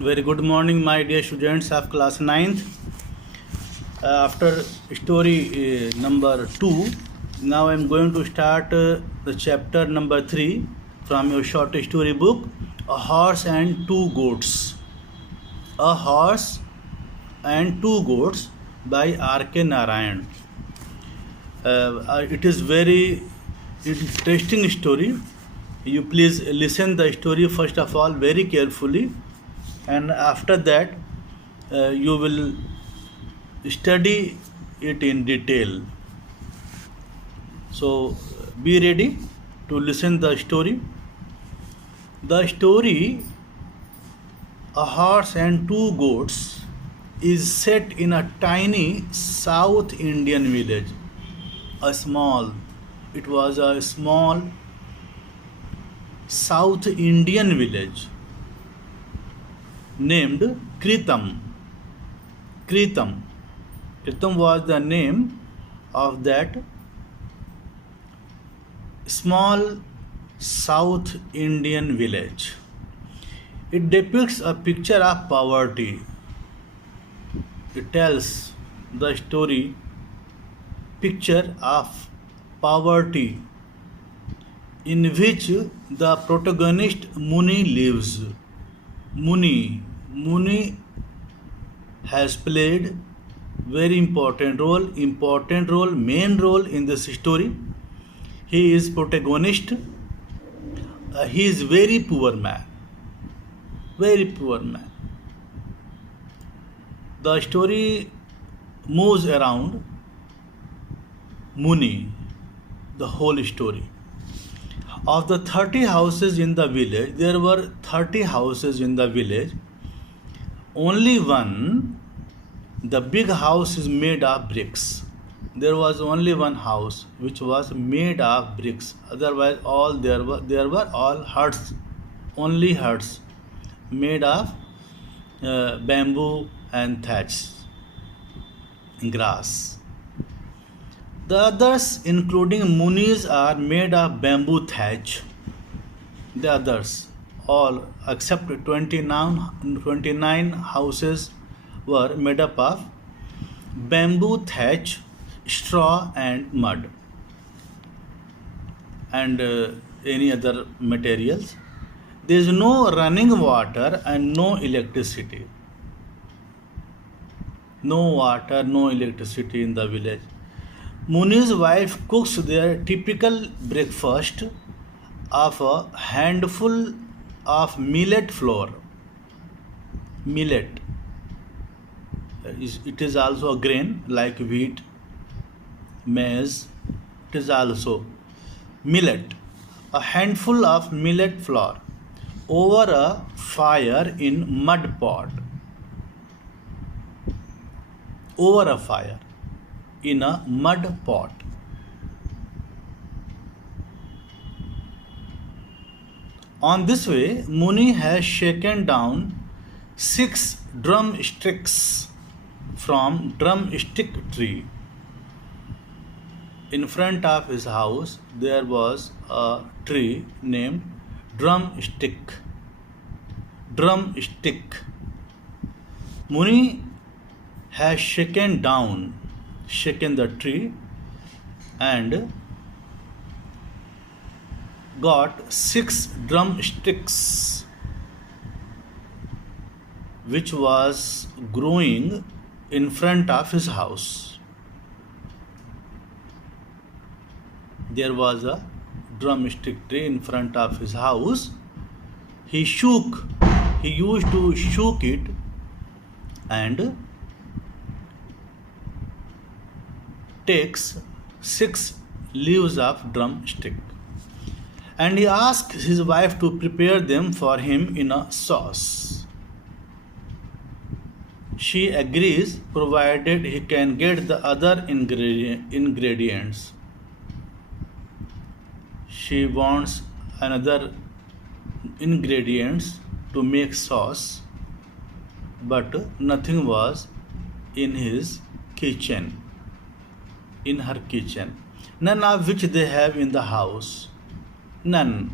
Very good morning, my dear students of class ninth. After story number 2, now I am going to start the chapter number 3 from your short story book, A Horse and Two Goats. A Horse and Two Goats by R.K. Narayan. It is very interesting story. You please listen the story first of all very carefully, and after that you will study it in detail. So be ready to listen the story. The story A Horse and Two Goats is set in a tiny South Indian village. It was a small South Indian village named Kritam. Kritam. Kritam was the name of that small South Indian village. It depicts a picture of poverty. It tells the story picture of poverty in which the protagonist Muni lives. Muni has played very important role, main role in this story. He is protagonist. He is very poor man. The story moves around Muni, the whole story. Of the 30 houses in the village, there were 30 houses in the village. Only one, the big house, is made of bricks. There was only one house which was made of bricks. Otherwise, all there were all huts, only huts made of bamboo and thatch, grass. The others, including Muni's, are made of bamboo thatch. The others, all except 29 houses, were made up of bamboo thatch, straw, and mud, and any other materials. There is no running water and no electricity. No water, no electricity in the village. Muni's wife cooks their typical breakfast of a handful of millet flour. Millet. It is also a grain like wheat, maize. It is also millet. A handful of millet flour over a fire in mud pot. Over a fire in a mud pot. On this way, Muni has shaken down 6 drumsticks from drumstick tree. In front of his house, there was a tree named drumstick. Drumstick. Muni has shaken the tree and got 6 drumsticks which was growing in front of his house. There was a drumstick tree in front of his house. He used to shook it and takes 6 leaves of drumstick, and he asks his wife to prepare them for him in a sauce. She agrees provided he can get the other ingredients. She wants another ingredients to make sauce, but nothing was in her kitchen, none of which they have in the house. None.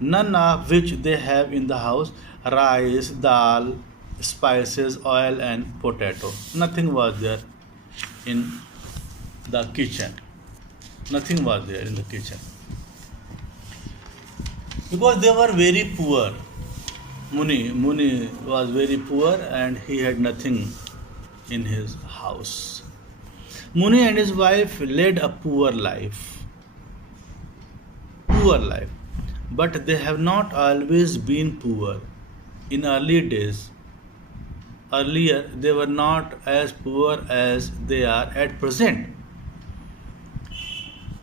none of which they have in the house: rice, dal, spices, oil, and potato. Nothing was there in the kitchen. Nothing was there in the kitchen because they were very poor. Muni was very poor and he had nothing in his house. Muni and his wife led a poor life, but they have not always been poor. In earlier, they were not as poor as they are at present.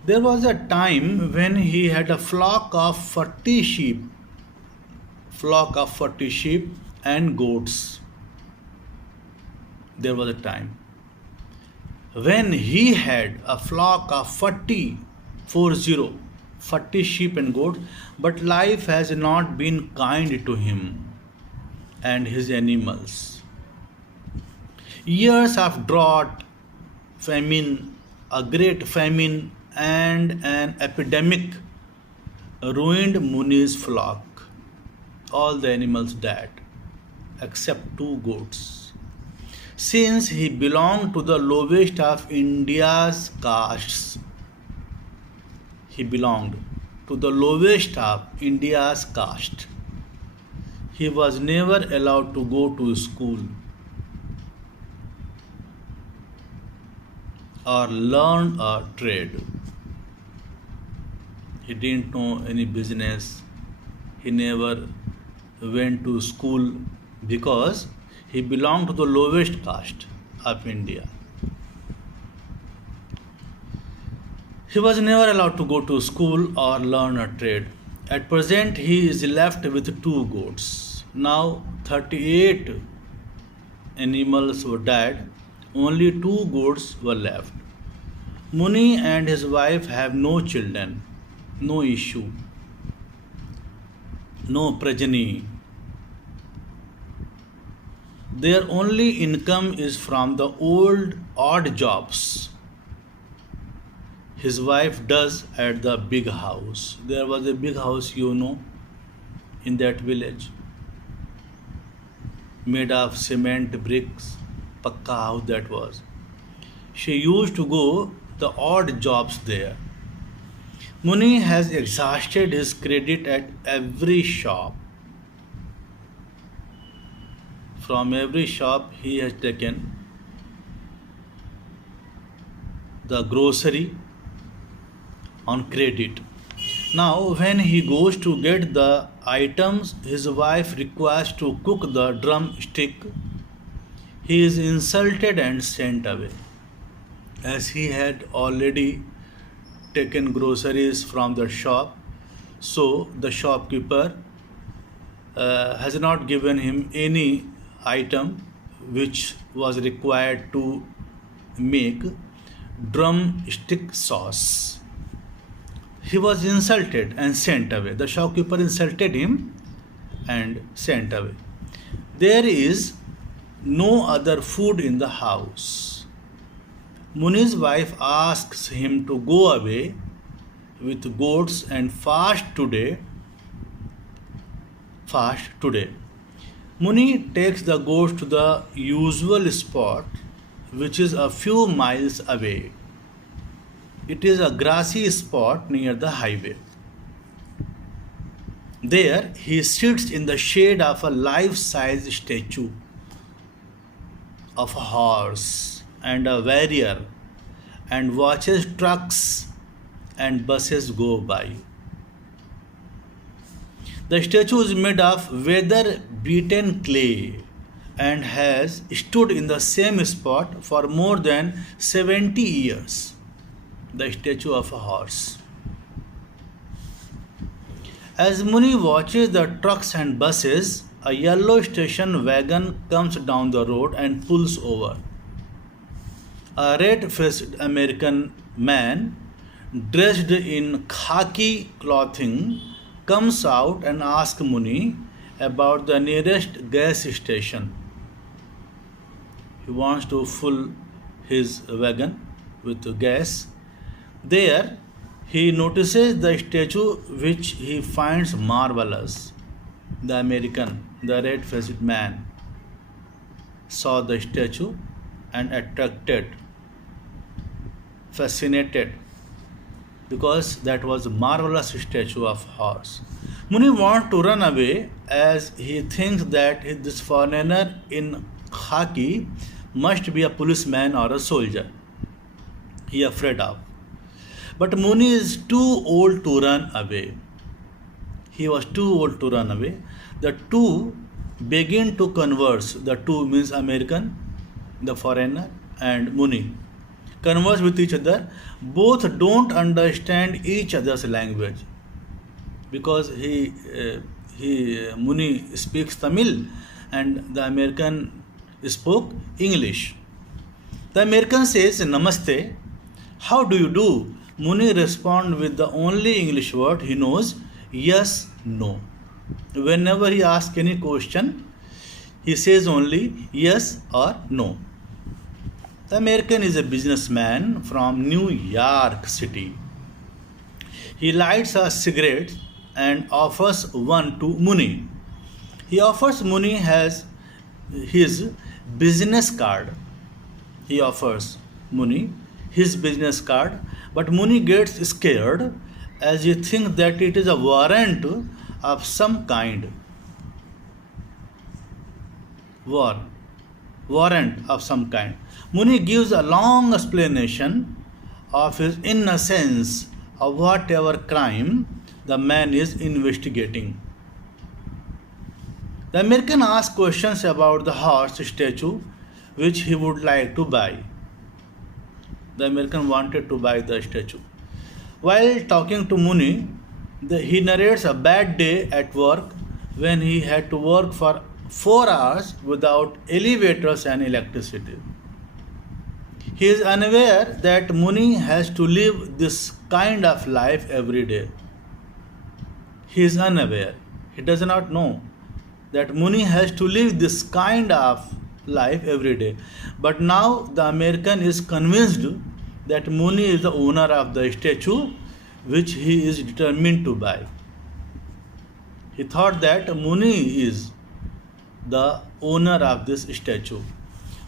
There was a time when he had a flock of 40 sheep and goats. There was a time when he had a flock of 40 sheep and goats, but life has not been kind to him and his animals. Years of drought, famine, a great famine, and an epidemic ruined Muni's flock. All the animals died except two goats. Since he belonged to the lowest of India's castes, he belonged to the lowest of India's caste. He was never allowed to go to school or learn a trade. He didn't know any business. He never went to school because he belonged to the lowest caste of India. He was never allowed to go to school or learn a trade. At present, he is left with two goats. Now, 38 animals were dead, only two goats were left. Muni and his wife have no children, no issue, no progeny. Their only income is from the odd jobs his wife does at the big house. There was a big house, in that village, made of cement bricks, pakka house that was. She used to go the odd jobs there. Muni has exhausted his credit at every shop. From every shop he has taken the grocery on credit. Now, when he goes to get the items his wife requires to cook the drumstick, he is insulted and sent away. As he had already taken groceries from the shop, so the shopkeeper has not given him any item which was required to make drumstick sauce. He was insulted and sent away. The shopkeeper insulted him and sent away. There is no other food in the house. Muni's wife asks him to go away with goats and fast today. Muni takes the goats to the usual spot, which is a few miles away. It is a grassy spot near the highway. There he sits in the shade of a life-size statue of a horse and a warrior and watches trucks and buses go by. The statue is made of weather-beaten clay and has stood in the same spot for more than 70 years. The statue of a horse. As Muni watches the trucks and buses, a yellow station wagon comes down the road and pulls over. A red-faced American man, dressed in khaki clothing, comes out and asks Muni about the nearest gas station. He wants to fill his wagon with gas. There He notices the statue which he finds marvelous. The American, the red-faced man, saw the statue and attracted, fascinated, because that was a marvelous statue of horse. Muni wants to run away as he thinks that this foreigner in khaki must be a policeman or a soldier he is afraid of. But Muni is too old to run away. He was too old to run away. The two begin to converse. The two means American, the foreigner, and Muni. Converse with each other. Both don't understand each other's language because Muni speaks Tamil and the American spoke English. The American says Namaste. How do you do? Muni responds with the only English word he knows, yes, no. Whenever he asks any question, he says only yes or no. The American is a businessman from New York City. He lights a cigarette and offers one to Muni. He offers Muni his business card. He offers Muni his business card, but Muni gets scared as he thinks that it is a warrant of some kind. Warrant of some kind. Muni gives a long explanation of his innocence of whatever crime the man is investigating. The American asks questions about the horse statue which he would like to buy. The American wanted to buy the statue. While talking to Muni, he narrates a bad day at work when he had to work for 4 hours without elevators and electricity. He is unaware that Muni has to live this kind of life every day. He is unaware. He does not know that Muni has to live this kind of life every day. But now the American is convinced that Muni is the owner of the statue which he is determined to buy. He thought that Muni is the owner of this statue.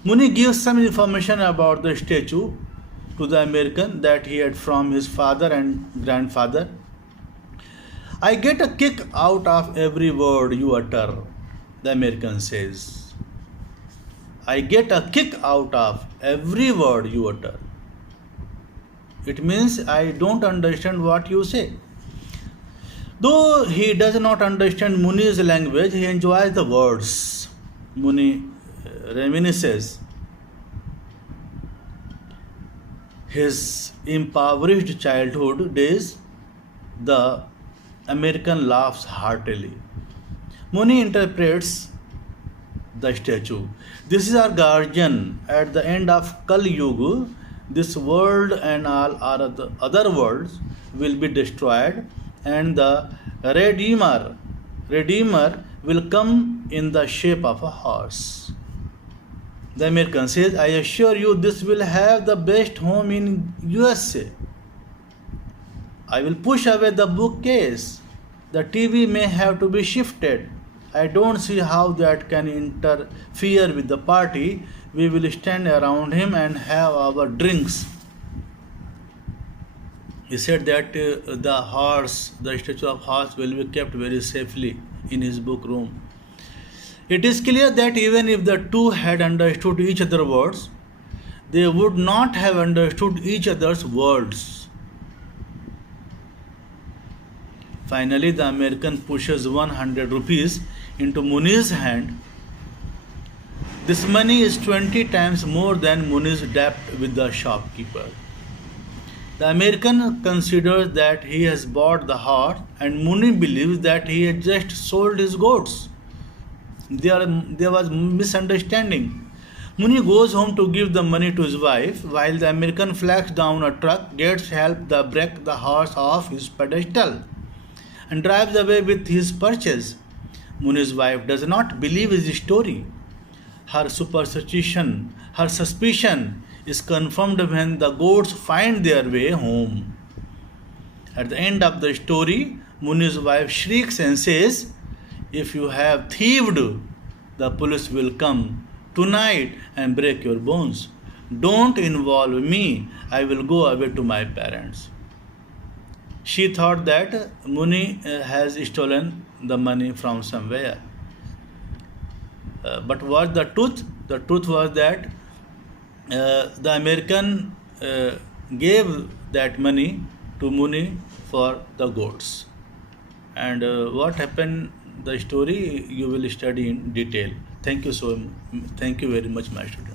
Muni gives some information about the statue to the American that he had from his father and grandfather. I get a kick out of every word you utter, the American says. I get a kick out of every word you utter. It means I don't understand what you say. Though he does not understand Muni's language, he enjoys the words. Muni reminisces his impoverished childhood days. The American laughs heartily. Muni interprets the statue. This is our guardian at the end of Kal Yuga. This world and all other worlds will be destroyed, and the Redeemer will come in the shape of a horse. The American says, I assure you this will have the best home in USA. I will push away the bookcase. The TV may have to be shifted. I don't see how that can interfere with the party. We will stand around him and have our drinks. He said that the statue of horse will be kept very safely in his book room. It is clear that even if the two had understood each other's words, they would not have understood each other's words. Finally, the American pushes 100 rupees into Muni's hand. This money is 20 times more than Muni's debt with the shopkeeper. The American considers that he has bought the horse, and Muni believes that he had just sold his goats. There was misunderstanding. Muni goes home to give the money to his wife, while the American flags down a truck, gets help to break the horse off his pedestal, and drives away with his purchase. Muni's wife does not believe his story. Her suspicion is confirmed when the goats find their way home. At the end of the story, Muni's wife shrieks and says, "If you have thieved, the police will come tonight and break your bones. Don't involve me. I will go away to my parents." She thought that Muni has stolen the money from somewhere. But was the truth? The truth was that the American gave that money to Muni for the goats. And what happened, the story you will study in detail. Thank you very much, my student.